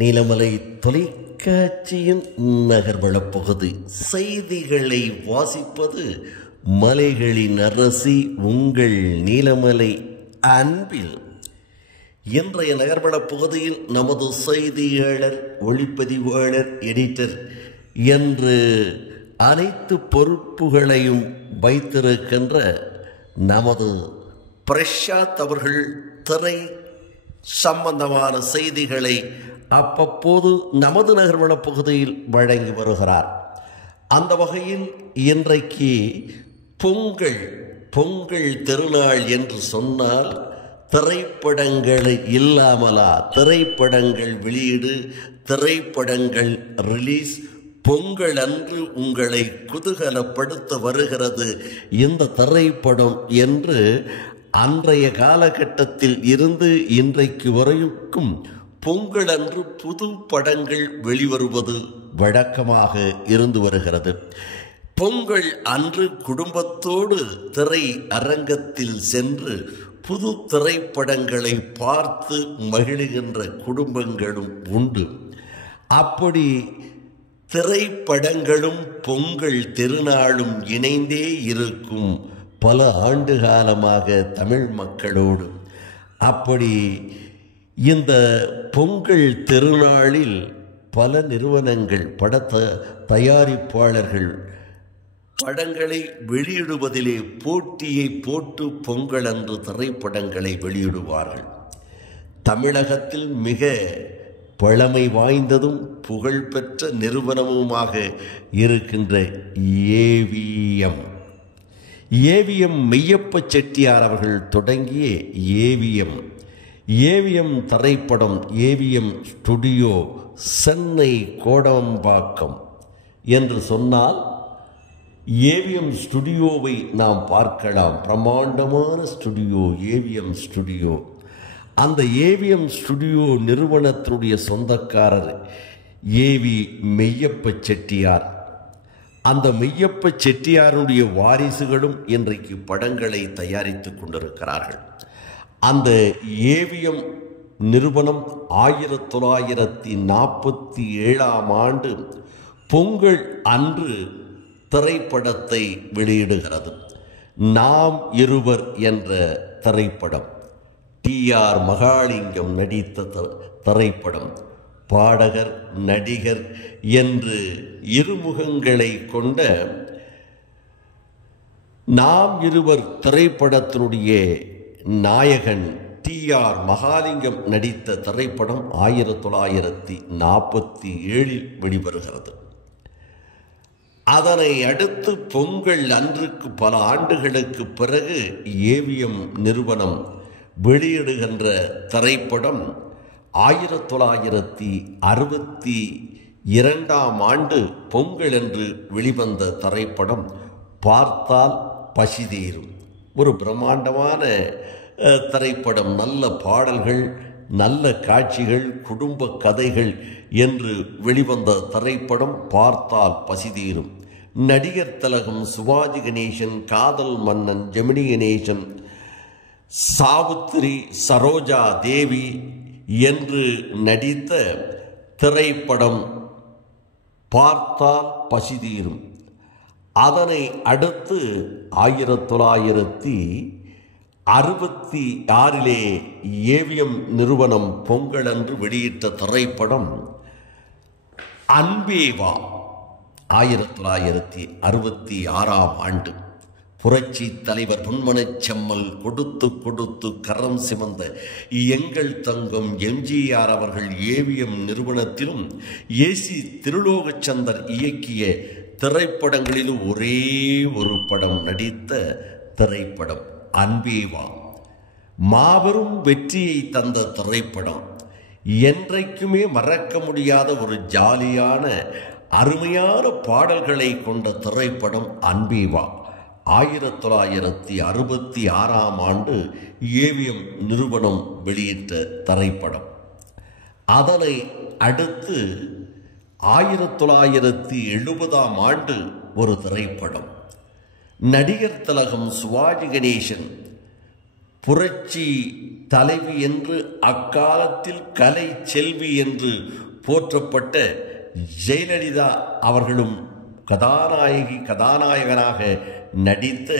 நீலமலை தொலைக்காட்சியின் நகர்வளப் பகுதி செய்திகளை வாசிப்பது மலைகளின் அரசி உங்கள் நீலமலை அன்பில். இன்றைய நகர்வளப் பகுதியில் நமது செய்தியாளர், ஒளிப்பதிவாளர், எடிட்டர் என்று அனைத்து பொறுப்புகளையும் வைத்திருக்கின்ற நமது பிரசாத் அவர்கள் திரை சம்பந்தமான செய்திகளை அவ்வப்போது நமது நகர்வளப் பகுதியில் வழங்கி வருகிறார். அந்த வகையில் இன்றைக்கு பொங்கல் திருநாள் என்று சொன்னால் திரைப்படங்கள் இல்லாமலா? திரைப்படங்கள் வெளியீடு, திரைப்படங்கள் ரிலீஸ், பொங்கல் அன்று உங்களை குதூகலப்படுத்த வருகிறது இந்த திரைப்படம் என்று அன்றைய காலகட்டத்தில் இருந்து இன்றைக்கு வரைக்கும் பொங்கல் அன்று புது படங்கள் வெளிவருவது வழக்கமாக இருந்து வருகிறது. பொங்கல் அன்று குடும்பத்தோடு திரை அரங்கத்தில் சென்று புது திரைப்படங்களை பார்த்து மகிழ்கின்ற குடும்பங்களும் உண்டு. அப்படி திரைப்படங்களும் பொங்கல் திருநாளும் இணைந்தே இருக்கும் பல ஆண்டு காலமாக தமிழ் மக்களோடு. அப்படி இந்த பொங்கல் திருநாளில் பல நிறுவனங்கள், தயாரிப்பாளர்கள் படங்களை வெளியிடுவதிலே போட்டியை போட்டு பொங்கல் அன்று திரைப்படங்களை வெளியிடுவார்கள். தமிழகத்தில் மிக பழமை வாய்ந்ததும் புகழ்பெற்ற நிறுவனமுமாக இருக்கின்ற ஏவிஎம் மெய்யப்ப செட்டியார் அவர்கள் தொடங்கிய ஏவிஎம் திரைப்படம், ஏவிஎம் ஸ்டுடியோ, சென்னை கோடம்பாக்கம் என்று சொன்னால் ஏவிஎம் ஸ்டுடியோவை நாம் பார்க்கலாம். பிரம்மாண்டமான ஸ்டுடியோ ஏவிஎம் ஸ்டுடியோ. அந்த ஏவிஎம் ஸ்டுடியோ நிறுவனத்தினுடைய சொந்தக்காரர் ஏவி மெய்யப்ப செட்டியார். அந்த மெய்யப்ப செட்டியாருடைய வாரிசுகளும் இன்றைக்கு படங்களை தயாரித்து கொண்டிருக்கிறார்கள். அந்த ஏவிஎம் நிறுவனம் 1947 பொங்கல் அன்று திரைப்படத்தை வெளியிடுகிறது. நாம் இருவர் என்ற திரைப்படம், டி.ஆர். மகாலிங்கம் நடித்த திரைப்படம். பாடகர், நடிகர் என்று இருமுகங்களை கொண்ட நாம் இருவர் திரைப்படத்தினுடைய நாயகன் டி.ஆர். மகாலிங்கம் நடித்த திரைப்படம் 1947 வெளிவருகிறது. அதனை அடுத்து பொங்கல் அன்றுக்கு பல ஆண்டுகளுக்கு பிறகு ஏவிஎம் நிறுவனம் வெளியிடுகின்ற திரைப்படம் 1962 பொங்கல் என்று வெளிவந்த திரைப்படம் பார்த்தால் பசி தீரும். ஒரு பிரம்மாண்டமான திரைப்படம். நல்ல பாடல்கள், நல்ல காட்சிகள், குடும்ப கதைகள் என்று வெளிவந்த திரைப்படம் பார்த்தால் பசி தீரும். நடிகர் திலகம், சிவாஜி கணேசன், காதல் மன்னன், ஜெமினி கணேசன், சாவித்திரி, சரோஜா தேவி என்று நடித்த திரைப்படம் பார்த்தால் பசி தீரும். அதனை அடுத்து 1966 ஏவிஎம் நிறுவனம் பொங்கல் அன்று வெளியிட்ட திரைப்படம் அன்பே வா. 1966 புரட்சி தலைவர் பொன்மனச்செம்மல் கொடுத்து கொடுத்து கரம் சிவந்த எங்கள் தங்கம் எம்ஜிஆர் அவர்கள் ஏவிஎம் நிறுவனத்திலும் ஏசி திருலோகச்சந்தர் இயக்கிய திரைப்படங்களிலும் ஒரே ஒரு படம் நடித்த திரைப்படம் அன்பே வா. மாபெரும் வெற்றியை தந்த திரைப்படம். என்றைக்குமே மறக்க முடியாத ஒரு ஜாலியான அருமையான பாடல்களை கொண்ட திரைப்படம் அன்பே வா. 1966 ஏவிஎம் நிறுவனம் வெளியிட்ட திரைப்படம். அதனை அடுத்து 1970 ஒரு திரைப்படம். நடிகர் திலகம், சிவாஜி கணேசன், புரட்சி தலைவி என்று அக்காலத்தில் கலை செல்வி என்று போற்றப்பட்ட ஜெயலலிதா அவர்களும் கதாநாயகனாக நடித்த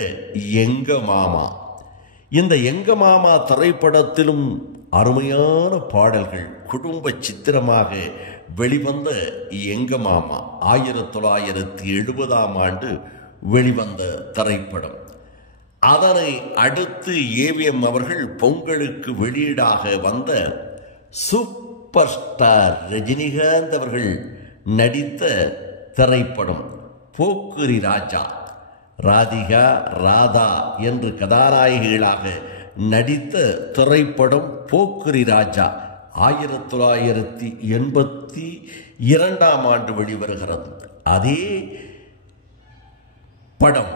எங்க மாமா. இந்த எங்க மாமா திரைப்படத்திலும் அருமையான பாடல்கள். குடும்ப சித்திரமாக வெளிவந்த எங்க மாமா 1970ஆம் ஆண்டு வெளிவந்த திரைப்படம். அதனை அடுத்து ஏவிஎம் அவர்கள் பொங்கலுக்கு வெளியீடாக வந்த சூப்பர் ஸ்டார் ரஜினிகாந்த் அவர்கள் நடித்த திரைப்படம் போக்கிரி ராஜா. ராதிகா ராதா என்று கதாநாயகிகளாக நடித்த திரைப்படம் போக்கிரி ராஜா 1982ஆம் ஆண்டு வெளிவருகிறது. அதே படம்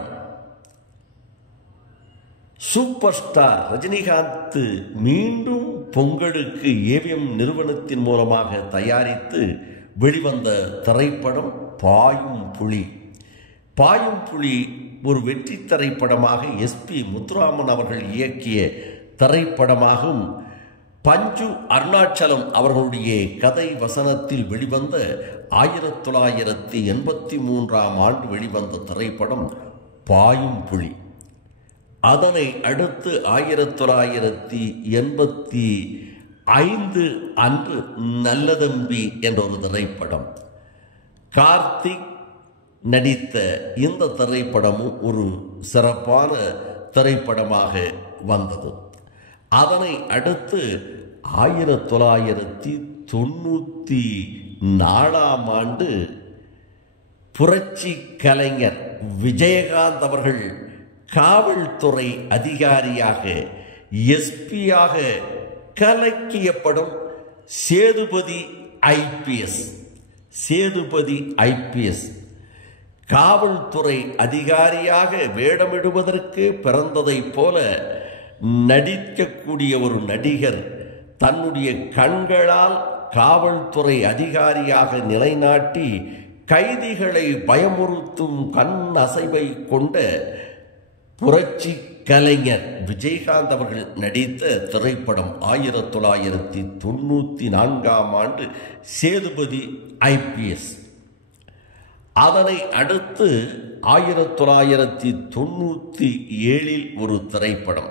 சூப்பர் ஸ்டார் ரஜினிகாந்த் மீண்டும் பொங்கலுக்கு ஏவிஎம் நிறுவனத்தின் மூலமாக தயாரித்து வெளிவந்த திரைப்படம் பாயும் புலி. பாயும் புலி ஒரு வெற்றி திரைப்படமாக எஸ்பி முத்துராமன் அவர்கள் இயக்கிய திரைப்படமாகும். பஞ்சு அருணாச்சலம் அவர்களுடைய கதை வசனத்தில் வெளிவந்த 1983ஆம் ஆண்டு வெளிவந்த திரைப்படம் பாயும் புலி. அதனை அடுத்து 1985 அன்று நல்லதம்பி என்ற ஒரு திரைப்படம். கார்த்திக் நடித்த இந்த திரைப்படமும் ஒரு சிறப்பான திரைப்படமாக வந்தது. அதனை அடுத்து 1994ஆம் ஆண்டு புரட்சி கலைஞர் விஜயகாந்த் அவர்கள் காவல்துறை அதிகாரியாக எஸ்பியாக கலக்கிய படம் சேதுபதி ஐபிஎஸ். காவல்துறை அதிகாரியாக வேடமிடுவதற்கு பிறந்ததைப் போல நடிக்கக்கூடிய ஒரு நடிகர் தன்னுடைய கண்களால் காவல்துறை அதிகாரியாக நிலைநாட்டி கைதிகளை பயமுறுத்தும் கண் அசைவை கொண்ட புரட்சி கலைஞர் விஜயகாந்த் அவர்கள் நடித்த திரைப்படம் 1994ஆம் ஆண்டு சேதுபதி ஐபிஎஸ். அதனை அடுத்து 1997இல் ஒரு திரைப்படம்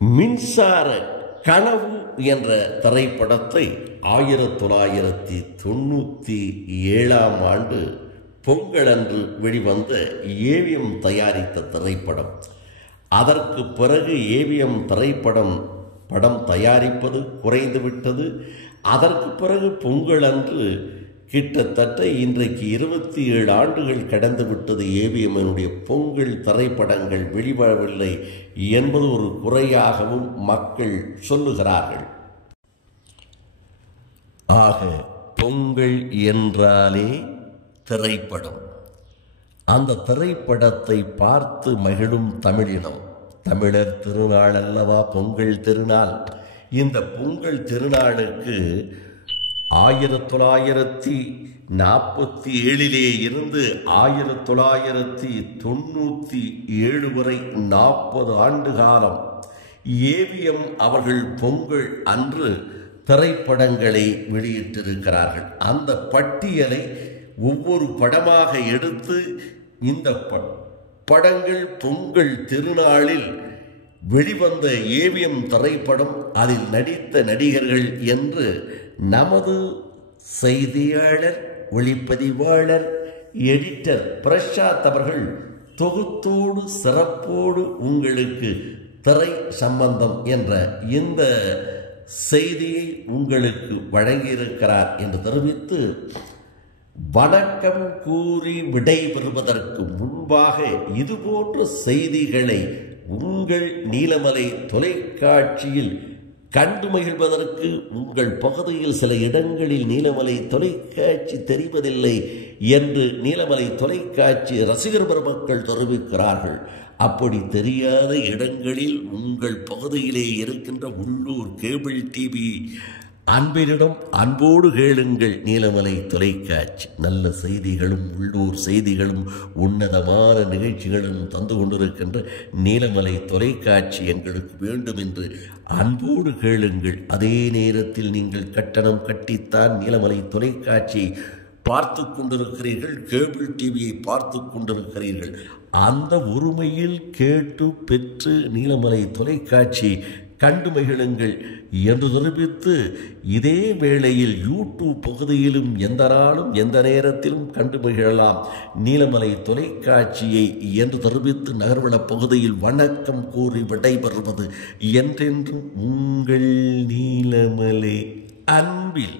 மின்சார கனவு என்ற திரைப்படத்தை 1997ஆம் ஆண்டு பொங்கலன்று வெளிவந்த ஏவிஎம் தயாரித்த திரைப்படம். அதற்கு பிறகு ஏவிஎம் படம் தயாரிப்பது குறைந்துவிட்டது. அதற்கு பிறகு பொங்கலன்று கிட்டத்தட்ட இன்றைக்கு 27 ஆண்டுகள் கடந்துவிட்டது. ஏவிஎம்னுடைய பொங்கல் திரைப்படங்கள் வெளிவரவில்லை என்பது ஒரு குறையாகவும் மக்கள் சொல்லுகிறார்கள். ஆக பொங்கல் என்றாலே திரைப்படம். அந்த திரைப்படத்தை பார்த்து மகிழும் தமிழினம். தமிழர் திருநாள் அல்லவா பொங்கல் திருநாள். இந்த பொங்கல் திருநாளுக்கு 1947 இருந்து 1997 வரை 40 ஆண்டு காலம் ஏவிஎம் அவர்கள் பொங்கல் அன்று திரைப்படங்களை வெளியிட்டிருக்கிறார்கள். அந்த பட்டியலை ஒவ்வொரு படமாக எடுத்து இந்த படங்கள் பொங்கல் திருநாளில் வெளிவந்த ஏவிஎம் திரைப்படம், அதில் நடித்த நடிகர்கள் என்று நமது செய்தியாளர், ஒளிப்பதிவாளர், எடிட்டர் பிரசாத் அவர்கள் தொகுத்தோடு சிறப்போடு உங்களுக்கு திரை சம்பந்தம் என்ற இந்த செய்தியை உங்களுக்கு வழங்கியிருக்கிறார் என்று தெரிவித்து வணக்கம் கூறி விடைபெறுவதற்கு முன்பாக இதுபோன்ற செய்திகளை உங்கள் நீலமலை தொலைக்காட்சியில் கண்டு மகிழ்வதற்கு உங்கள் பகுதியில் சில இடங்களில் நீலமலை தொலைக்காட்சி தெரிவதில்லை என்று நீலமலை தொலைக்காட்சி ரசிகர் பெருமக்கள் தெரிவிக்கிறார்கள். அப்படி தெரியாத இடங்களில் உங்கள் பகுதியிலே இருக்கின்ற உள்ளூர் கேபிள் டிவி அன்பினிடம் அன்போடு கேளுங்கள். நீலமலை தொலைக்காட்சி நல்ல செய்திகளும் உள்ளூர் செய்திகளும் உன்னதமான நிகழ்ச்சிகளும் தந்து கொண்டிருக்கின்ற நீலமலை தொலைக்காட்சி எங்களுக்கு வேண்டும் என்று அன்போடு கேளுங்கள். அதே நேரத்தில் நீங்கள் கட்டணம் கட்டித்தான் நீலமலை தொலைக்காட்சியை பார்த்து கொண்டிருக்கிறீர்கள், கேபிள் டிவியை பார்த்து கொண்டிருக்கிறீர்கள். அந்த உரிமையில் கேட்டு பெற்று நீலமலை தொலைக்காட்சி கண்டு மகிழுங்கள் என்று தெரிவித்து, இதே வேளையில் யூடியூப் பகுதியிலும் எந்த நாளும் எந்த நேரத்திலும் கண்டு மகிழலாம் நீலமலை தொலைக்காட்சியை என்று தெரிவித்து நகர்வள பகுதியில் வணக்கம் கூறி விடைபெறுவது என்றென்றும் உங்கள் நீலமலை அன்பில்.